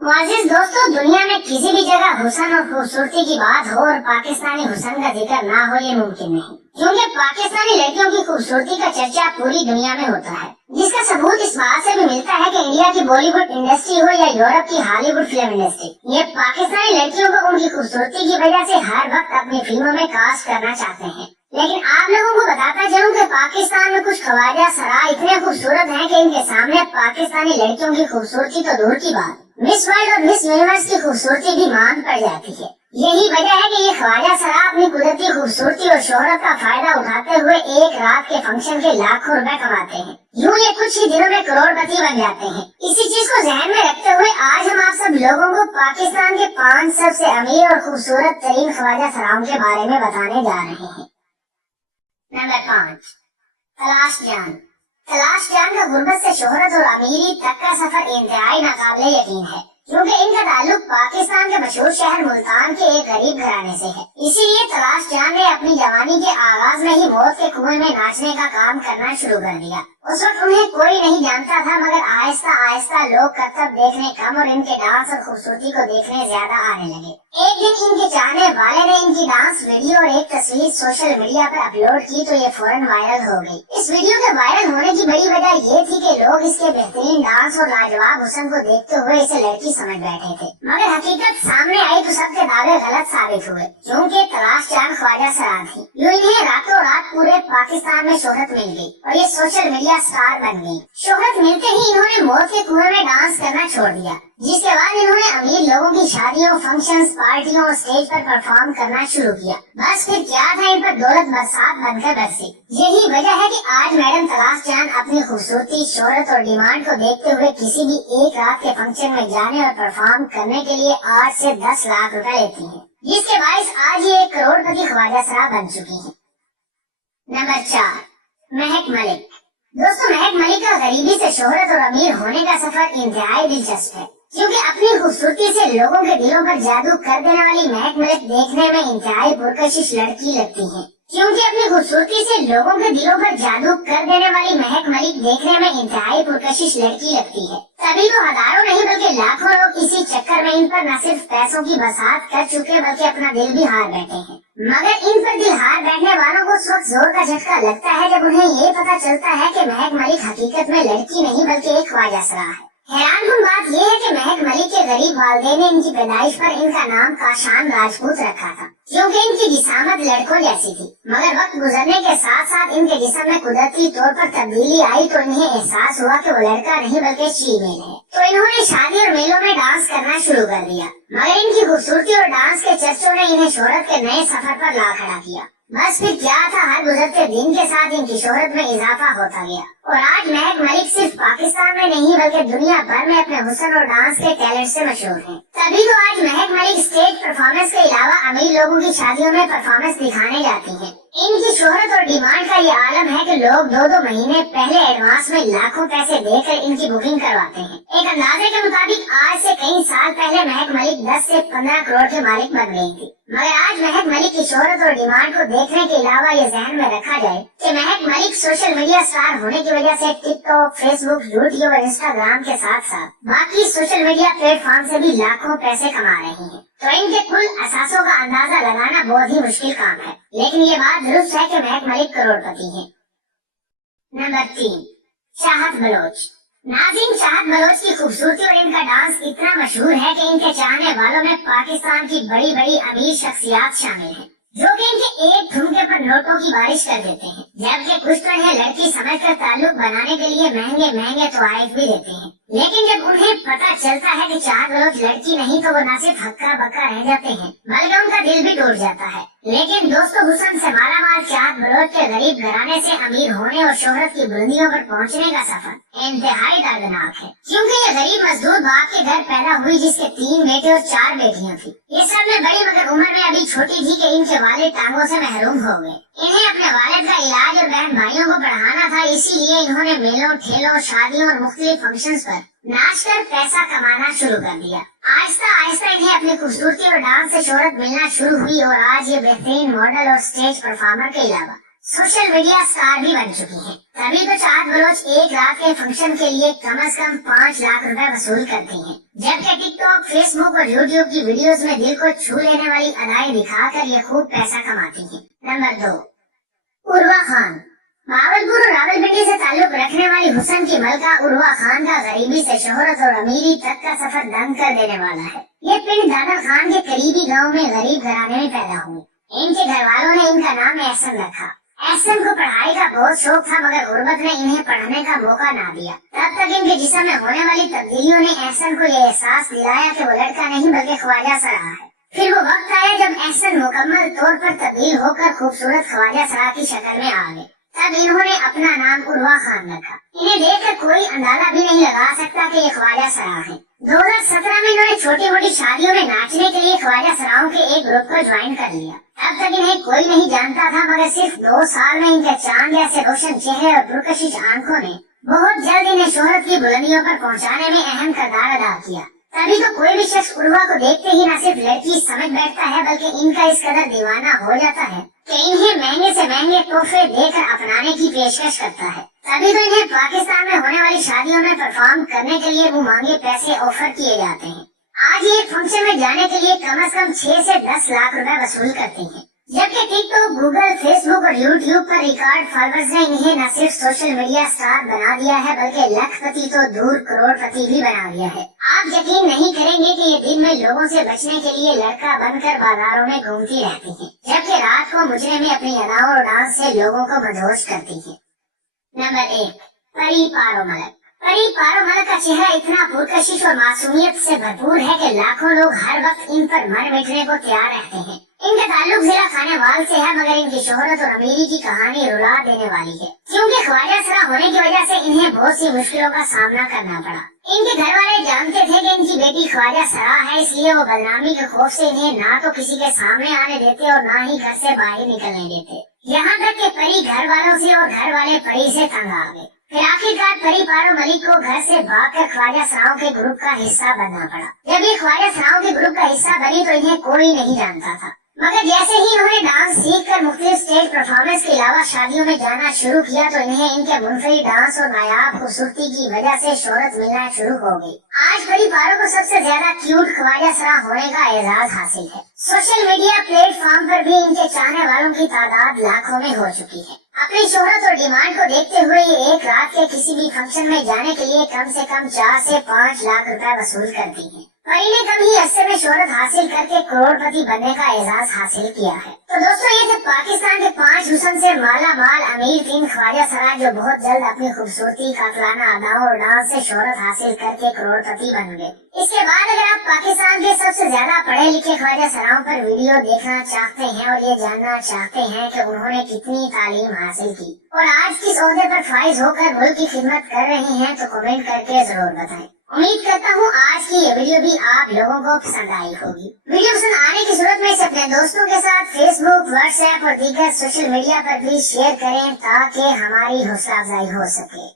मुआज़िज़ दोस्तों, दुनिया में किसी भी जगह हुस्न और खूबसूरती की बात हो और पाकिस्तानी हुस्न का जिक्र ना हो, ये मुमकिन नहीं, क्योंकि पाकिस्तानी लड़कियों की खूबसूरती का चर्चा पूरी दुनिया में होता है, जिसका सबूत इस बात से भी मिलता है कि इंडिया की बॉलीवुड इंडस्ट्री हो या यूरोप की हॉलीवुड फिल्म इंडस्ट्री, ये पाकिस्तानी लड़कियों को उनकी खूबसूरती की वजह से हर वक्त अपनी फिल्मों में कास्ट करना चाहते हैं। लेकिन आप लोगों को बताता चलूं कि पाकिस्तान में कुछ ख्वाजा सरा इतने खूबसूरत हैं कि इनके सामने पाकिस्तानी लड़कियों की खूबसूरती तो दूर की बात, मिस वर्ल्ड और मिस यूनिवर्स की खूबसूरती भी मांग पड़ जाती है। यही वजह है कि ये ख्वाजा सरा अपनी कुदरती खूबसूरती और शोहरत का फायदा उठाते हुए एक रात के फंक्शन के लाखों रुपए कमाते हैं। यूं ये कुछ ही दिनों में करोड़पति बन जाते हैं। इसी चीज को ध्यान में रखते हुए आज हम आप सब लोगों को पाकिस्तान के 5 सबसे अमीर और खूबसूरत तरीन ख्वाजा सराओं के बारे में बताने जा रहे हैं। नंबर 5, तलाश जान। तलाश जान का गुर्बत से शोहरत और अमीरी तक का सफर इंतहाई नाकाबिले यकीन है, क्योंकि इनका ताल्लुक पाकिस्तान के मशहूर शहर मुल्तान के एक गरीब घराने से है। इसीलिए तलाश जान ने अपनी जवानी के आगाज में ही मौत के कुएं में नाचने का काम करना शुरू कर दिया। उस वक्त उन्हें कोई नहीं जानता था, मगर आहिस्ता आहिस्ता लोग करतब देखने कम और इनके डांस और खूबसूरती को देखने ज्यादा आने लगे। एक दिन इनके चाहने वाले ने इनकी डांस वीडियो और एक तस्वीर सोशल मीडिया पर अपलोड की तो ये फौरन वायरल हो गई। इस वीडियो के वायरल होने की बड़ी वजह ये थी कि लोग इसके बेहतरीन डांस और लाजवाब हुस्न को देखते हुए इसे लड़की समझ बैठे थे, मगर हकीकत सामने आई तो सबके दावे गलत साबित हुए, क्योंकि तलाश जान ख्वाजा सरा थी। यूं इन्हें रातों रात पूरे पाकिस्तान में शोहरत मिल गई और ये सोशल मीडिया स्टार बन गई। शोहरत मिलते ही इन्होंने मौत के कुएं में डांस करना छोड़ दिया, जिसके बाद इन्होंने अमीर लोगों की शादियों, फंक्शंस, पार्टियों और स्टेज पर परफॉर्म करना शुरू किया। बस फिर क्या था, इन पर दौलत बरसात बनकर बरसी। यही वजह है कि आज मैडम तलाश जान अपनी खूबसूरती, शोहरत और डिमांड को देखते हुए किसी भी एक रात के फंक्शन में जाने और परफॉर्म करने के लिए 8 से 10 लाख रुपए लेती हैं, जिसके बायस आज ये एक करोड़पति ख्वाजा सरा बन चुकी है। नंबर 4, महक मलिक। दोस्तों, महक मलिक का गरीबी से शोहरत और अमीर होने का सफर इंतहाई दिलचस्प है, क्योंकि अपनी खूबसूरती से लोगों के दिलों पर जादू कर देने वाली महक मलिक देखने में इंतहाई पुरकशिश लड़की लगती है। क्योंकि अपनी खूबसूरती से लोगों के दिलों पर जादू कर देने वाली महक मलिक देखने में इंतहाई पुरकशिश लड़की लगती है, तभी तो हजारों नहीं बल्कि लाखों लोग इसी चक्कर में इन पर न सिर्फ पैसों की बसात कर चुके बल्कि अपना दिल भी हार बैठे हैं। मगर इन पर दिल हार बैठने वालों को उस वक्त जोर का झटका लगता है जब उन्हें ये पता चलता है कि महक मलिक हकीकत में लड़की नहीं बल्कि एक ख्वाजा सरा है। हैरानकुन बात यह है कि महक मलिक के गरीब वालिदैन ने इनकी पैदाइश पर इनका नाम काशान राजपूत रखा था, क्योंकि इनकी जिसामत लड़कों जैसी थी। मगर वक्त गुजरने के साथ साथ इनके जिस्म में कुदरती तौर पर तब्दीली आई तो इन्हें एहसास हुआ कि वो लड़का नहीं बल्कि फीमेल है, तो इन्होंने शादी और मेलों में डांस करना शुरू कर दिया। मगर इनकी खूबसूरती और डांस के चर्चों ने इन्हें शोहरत के नए सफर पर ला खड़ा किया। बस फिर क्या था, हर गुजरते दिन के साथ इनकी शोहरत में इजाफा होता गया और आज महक मलिक सिर्फ पाकिस्तान में नहीं बल्कि दुनिया भर में अपने हुस्न और डांस के टैलेंट से मशहूर हैं। तभी तो आज महक मलिक स्टेज परफॉर्मेंस के अलावा अमीर लोगों की शादियों में परफॉर्मेंस दिखाने जाती हैं। इनकी शोहरत और डिमांड का ये आलम है कि लोग 2-2 महीने पहले एडवांस में लाखों पैसे देकर इनकी बुकिंग करवाते हैं। एक अंदाजे के मुताबिक आज से कई साल पहले महक मलिक 10 से 15 करोड़ के मालिक बन गई थी। मगर आज महक मलिक की शोहरत और डिमांड को देखने के अलावा ये जहन में रखा जाए कि महक मलिक सोशल मीडिया स्टार होने की वजह से टिकटॉक, फेसबुक, यूट्यूब और इंस्टाग्राम के साथ साथ बाकी सोशल मीडिया प्लेटफॉर्म से भी लाखों पैसे कमा रही हैं, तो इनके कुल असासों का अंदाजा लगाना बहुत ही मुश्किल काम है। लेकिन ये बात दुरुस्त है कि महक मलिक करोड़पति है। नंबर 3, चाहत बलोच। नाज़रीन, चाहत बलोच की खूबसूरती और इनका डांस इतना मशहूर है कि इनके चाहने वालों में पाकिस्तान की बड़ी बड़ी अमीर शख्सियात शामिल हैं, जो कि इनके एक ठुमके पर नोटों की बारिश कर देते हैं, जबकि कुछ तो इन्हें लड़की समझकर ताल्लुक बनाने के लिए महंगे महंगे तोहफे भी देते हैं। लेकिन जब उन्हें पता चलता है कि चाहत बलोच लड़की नहीं तो वो न सिर्फ हक्का बक्का रह जाते हैं बल्कि उनका दिल भी टूट जाता है। लेकिन दोस्तों, हुस्न से मालामाल चाहत बलोच के गरीब घराने से अमीर होने और शोहरत की बुलंदियों पर पहुंचने का सफर इंतहाई दर्दनाक है, क्योंकि ये गरीब मजदूर बाप के घर पैदा हुई जिसके 3 बेटे और 4 बेटियां थी। ये सब में बड़ी मगर उम्र में अभी छोटी थी कि इनके वालिद टांगों से महरूम हो गए। इन्हें अपने वालिद का इलाज और बहन भाइयों को पढ़ाना था, इसीलिए इन्होंने मेलों, ठेलों, शादियों और मुख्तलिफ फंक्शंस पर नाचकर पैसा कमाना शुरू कर दिया। आहिस्ता आहिस्ता इन्हें अपनी खूबसूरती और डांस से शोहरत मिलना शुरू हुई और आज ये बेहतरीन मॉडल और स्टेज परफॉर्मर के अलावा सोशल मीडिया स्टार भी बन चुकी हैं। तभी तो चाहत बलोच एक रात के फंक्शन के लिए कम से कम 5 लाख रुपए वसूल करती हैं, जबकि टिकटॉक, फेसबुक और यूट्यूब की वीडियोस में दिल को छू लेने वाली अदाएं दिखाकर ये खूब पैसा कमाती हैं। नंबर 2, उर्वा खान। भावलपुर और रावलपिंडी से ताल्लुक रखने वाली हुसन की मलका उर्वा खान का गरीबी से शोहरत और अमीरी तक का सफर दंग कर देने वाला है। ये पिंड दादर खान के करीबी गांव में गरीब घराने में पैदा हुई। इनके घर वालों ने इनका नाम एहसन रखा। एहसन को पढ़ाई का बहुत शौक था, मगर गुर्बत ने इन्हें पढ़ने का मौका ना दिया। तब तक इनके जिस्म में होने वाली तब्दीलियों ने एहसन को यह एहसास दिलाया कि वो लड़का नहीं बल्कि ख्वाजा सराह है। फिर वो वक्त आया जब एहसन मुकम्मल तौर पर तब्दील होकर खूबसूरत ख्वाजा सराह की शक्ल में आ गए। तब इन्होंने अपना नाम उर्वा खान रखा। इन्हें देखकर कोई अंदाजा भी नहीं लगा सकता कि ये ख्वाजा सराह है। 2017 में इन्होंने छोटी मोटी शादियों में नाचने के लिए ख्वाजा सराहों के एक ग्रुप को ज्वाइन कर लिया। तब तक इन्हें कोई नहीं जानता था, मगर सिर्फ 2 साल में इनके चांद जैसे रोशन चेहरे और पुरकशिश आंखों ने बहुत जल्द इन्हें शोहरत की बुलंदियों पर पहुंचाने में अहम किरदार अदा किया। तभी तो कोई भी शख्स उर्वा को देखते ही न सिर्फ लड़की समझ बैठता है, बल्कि इनका इस कदर दीवाना हो जाता है कि इन्हें महंगे से महंगे तोहफे देकर अपनाने की पेशकश करता है। तभी तो इन्हें पाकिस्तान में होने वाली शादियों में परफॉर्म करने के लिए वो मांगे पैसे ऑफर किए जाते हैं। आज ये फंक्शन में जाने के लिए कम से कम 6 से 10 लाख रुपए वसूल करती हैं। जबकि टिकटॉक, गूगल, फेसबुक और यूट्यूब पर रिकॉर्ड फॉलोअर्स ने इन्हें न सिर्फ सोशल मीडिया स्टार बना दिया है, बल्कि लखपति तो दूर करोड़पति भी बना दिया है। आप यकीन नहीं करेंगे कि ये दिन में लोगों से बचने के लिए लड़का बनकर बाजारों में घूमती रहती हैं, जबकि रात को मुजरे में अपनी अदाओं और डांस से लोगों को मदहोश करती हैं। नंबर 1, परी पारो मलक। परी पारो मलक का चेहरा इतना पुरकशिश और मासूमियत से भरपूर है कि लाखों लोग हर वक्त इन पर मर मिटने को तैयार रहते हैं। इनका ताल्लुक जिला खानेवाल से है, मगर इनकी शोहरत और अमीरी की कहानी रुला देने वाली है, क्योंकि ख्वाजा सराह होने की वजह से इन्हें बहुत सी मुश्किलों का सामना करना पड़ा। इनके घर वाले जानते थे कि इनकी बेटी ख्वाजा सराह है, इसलिए वो बदनामी के खौफ से इन्हें ना तो किसी के सामने आने देते और ना ही घर से बाहर निकलने देते। यहाँ तक कि परी घर वालों से और घर वाले परी से तंग आ गए। फिर आखिरकार परी पारो मलिक को घर से भागकर ख्वाजा सराहों के ग्रुप का हिस्सा बनना पड़ा। जब ये ख्वाजा सराहों के ग्रुप का हिस्सा बनी तो इन्हें कोई नहीं जानता था, मगर जैसे ही इन्होंने डांस सीखकर मुख्तलिफ स्टेज परफॉर्मेंस के अलावा शादियों में जाना शुरू किया तो इन्हें इनके मुनफरिद डांस और नायाब खूबसूरती की वजह से शोहरत मिलना शुरू हो गई। आज परी पारो को सबसे ज्यादा क्यूट ख्वाजा सराह होने का एजाज हासिल है। सोशल मीडिया प्लेटफॉर्म पर भी इनके चाहने वालों की तादाद लाखों में हो चुकी है। अपनी शोहरत और डिमांड को देखते हुए ये एक रात के किसी भी फंक्शन में जाने के लिए कम से कम 4 से 5 लाख रुपए वसूल करती हैं। परी ने कम ही अरसे में शोहरत हासिल करके करोड़पति बनने का एजाज हासिल किया है। तो दोस्तों, ये थे पाकिस्तान के 5 हुस्न से माला माल अमीर 3 ख्वाजा सराह जो बहुत जल्द अपनी खूबसूरती, काफिलाना अदाओं और डांस से शोहरत हासिल करके करोड़पति बन गए। इसके बाद अगर आप पाकिस्तान के सबसे ज्यादा पढ़े लिखे ख्वाजा सराहों पर वीडियो देखना चाहते हैं और ये जानना चाहते हैं कि उन्होंने कितनी तालीम हासिल की और आज किस ओहदे पर फाइज होकर मुल्क की खिदमत कर रहे हैं, तो कमेंट करके जरूर बताएं। उम्मीद करता हूँ आज की ये वीडियो भी आप लोगों को पसंद आई होगी। वीडियो पसंद आने की सूरत में इसे अपने दोस्तों के साथ फेसबुक, व्हाट्सएप और दीगर सोशल मीडिया पर भी शेयर करें ताकि हमारी हौसला अफजाई हो सके।